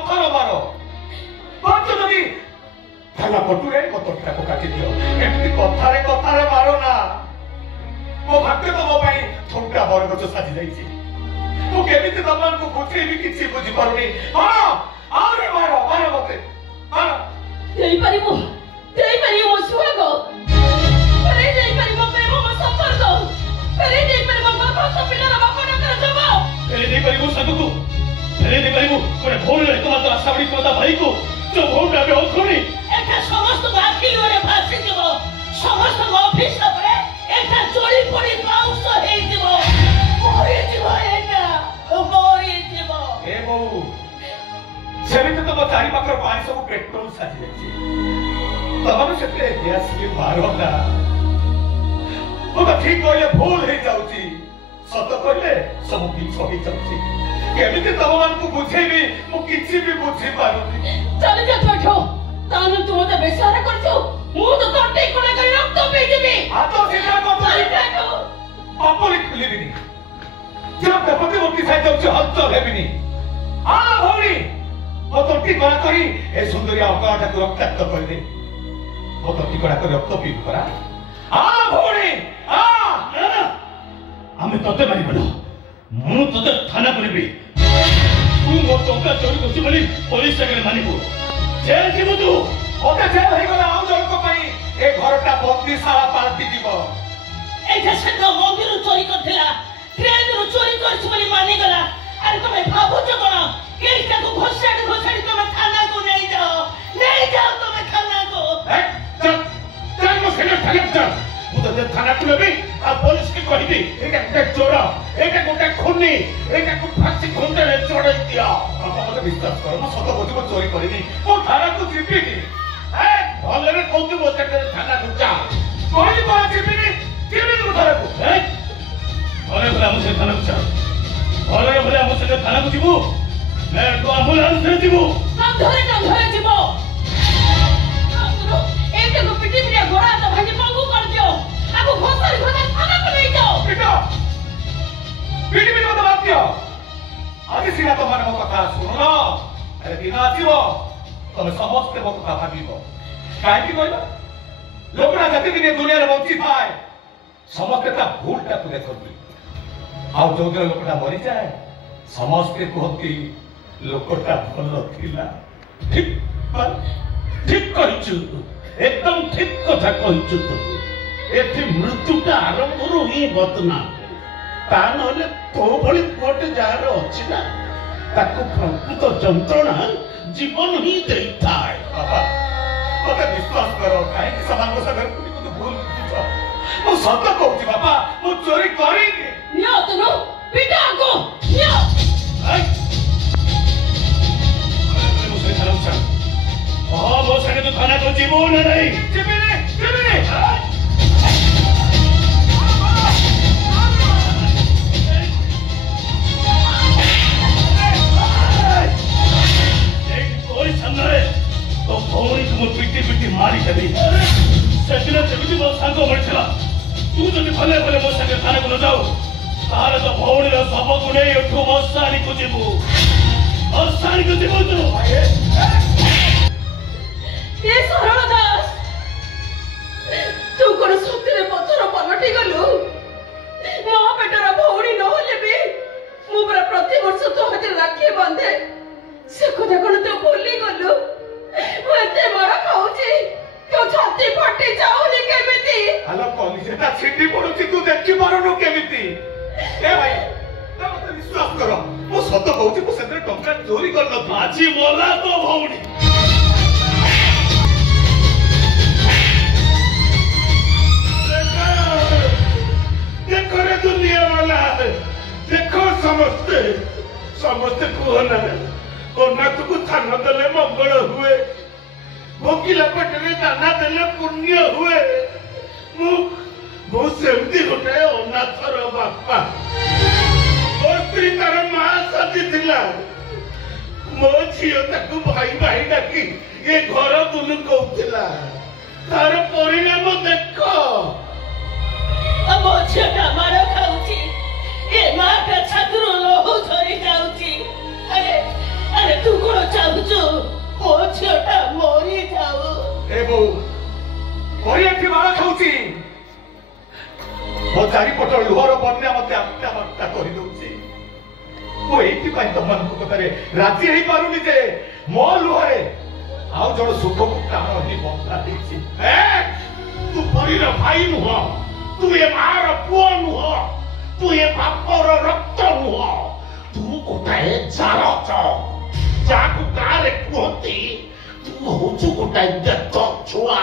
पत्थर मारो बात जदी थाना पटुरे को तोटा को काटी दियो एमती कथारे कथारे मारो ना मो भाग्य तो मो पाई थोड़ा बर गछ साजी जाईची मु केमिति तमान को बुझे भी किछि बुझी पारुनी मारो आरे मारो मारो मते मारो देई मो सुहागो करे देई मो प्रेम मो संपर्क करे देई मो बाबा तो पिलार बापा न कर जवाब करे देई मो सगुकु करे देई मो कोरे भोल रे तो मात्र आशा बड़ी कोता भाई को जो भोल रे ओखनी एटा समस्त बाकी रे फासी देबो समस्त ऑफिस रे एटा चोरी पड़ी पाउस हेई देबो मोरी देबो एटा मोरी देबो ए बहू सेमिते तो चारि पाखर पानी सब पेट्रोल साजी जाईची तमन सेते गैस की मारोना ओ तो ठीक कहले भूल हे जाउची सत कहले सब बीच हो जाउची केमिते तमन को बुझेबी मु किछि भी बुझी पारुनी चल जा बैठो तानु तू मते बेसारा करछो मु तो तोटे कोना कर रक्त पे देबी आ तो सीधा को चल बैठो पापली खुलीबिनी जब तपति मुक्ति साइ जाउची हलचल हेबिनी आ भौरी मो तो टिकड़ा करी ए सुंदरिया अकाटा को रक्त कर दे मो तो टिकड़ा कर रक्त पी करा आ भौरी आ ना आमे तते मारी बडो मु तते थाना करबी तू मो टंका चोरी करछि बोली पुलिस आगे मानिबो जेल जीवो तू ओते जेल हे गला आउ जण को पई ए घरटा बंदीशाला पार्टी जीवो एटा से तो मंदिर चोरी करथिला ट्रेन रो चोरी करछि बोली मानि गला अरे तुमे भाबो छ कोन केटा को घोषाड़ी तुमे थाना को नहीं जाओ तुमे थाना को ए चल चल मो सेने थाना चल मु तो थाना को लेबी आ पुलिस के कहि दी एटा गोटे चोर एटा गोटे खूनी एटा को फांसी खुंटे रे चोड़ै दिया आप मते विश्वास कर मो सत बोझ चोरी करिनी मो थाना को जीबी नी ए भले रे कोंती मो सेने थाना को जा कोई बा जीबी तू थाना को ए भले भले हम से थाना को जा भले भले हम से थाना को जीबू मैं तो एम्बुलेंस से जीबू धरे जीबो एक को पिटी पिटी घोड़ा तो भाजी पंगु कर दियो आगो घोसरी थाना को ले जाओ पिटा पिटी मत बात दियो आदि सिना तो माने मो कथा सुनो ना अरे दिन आसीबो तमे समस्त मो कथा भाबिबो काहे की कहला लोकरा जति दिन दुनिया रे बंची पाए समस्त ता भूलटा तू देखबी आ जो दिन लोकटा मरि जाए समस्त कहती लोकटा भलो थिला ठीक कहिछु एकदम ठीक कथा कहिछु तो एथि मृत्युटा आरंभରୁ ହିଁ ବଦନା ता नहले तो भली पुअटे जार अछि ना ताकू प्रकृत जंत्रणा जीवन ही देइताय मते विश्वास करो काहे कि समान को सगर को भूल बुझो मो सत कहूची बाबा मो चोरी करिनी नियो तनो पिटा को नियो मुझे थाना चल मो संगे तो थाना को जीवो ना नहीं जीबी कोई सामने तो भौरी तुम पिटी पिटी मारी देबी सेदिन जेमिति मो सांग मरछला तू जदि भले भले मो संगे थाना को न जाओ तारे तो भौरी रो सब को नै उठो मसारी को जीवो तू ये सरल दास तू कोन सत्यरे पत्थर पलटी गलु मो बेटारा भौरी न होले भी मु पूरा प्रति वर्ष तो हते राखी बांधे से कथा कोन तो भूली गलु मु एते मार खाउची तो छाती फाटी जाउनी केमिति हलो कॉलेज सेटा छिटी पडुची तू देखि मारनु केमिति ए भाई तो मते विश्वास करो मो सत कहूची मो सेते टंका चोरी कर न बाजी मोला तो भौणी देखो रे दुनिया वाला देखो समझते कहना कोना तुको थाना देले मंगल हुए भोकिला पटरे दाना देले पुण्य हुए मु सेमती गोटे अनाथर बापा मो स्त्री तार मां सती थिला मो झियो ताकू भाई भाई डाकी ये घर बुलु कहूथिला तार परिणाम देखो अब झियोटा मार खाउची ए मां का छात्र लोह झरी जाउची अरे तू कोन चाहू ଚାହୁଁଛୁ ମୋ ଝିଅଟା ମରି ଯାଉ। ଏ ବୋଉ ଏଠି ମାଳ ଖାଉଛି ମୋ ଚାରିପଟ ଲୁହର ବନ୍ୟା ମତେ ଆତ୍ମହତ୍ୟା କରିଦଉଛି। ମୁଁ ଏଇଥିପାଇଁ ତମମାନଙ୍କ କଥାରେ ରାଜି ହେଇପାରୁନି ଯେ ମୋ ଲୁହରେ ଆଉ ଜଣେ ସୁଖକୁ ପ୍ରାଣ ହିଁ ବନ୍ଧା ଦେଇଛି। ତୁ ପରୀର ଭାଇ ନୁହଁ, ତୁ ଏ ମାର ପୁଅ ନୁହଁ, ତୁ ଏ ବାପର ରକ୍ତ ନୁହଁ, ତୁ ଗୋଟାଏ ଜାରଚ ଯାହାକୁ ଗାଁରେ କୁହନ୍ତି ତୁ ହଉଛୁ ଗୋଟାଏ ଦେତ ଛୁଆ।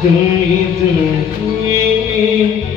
Doi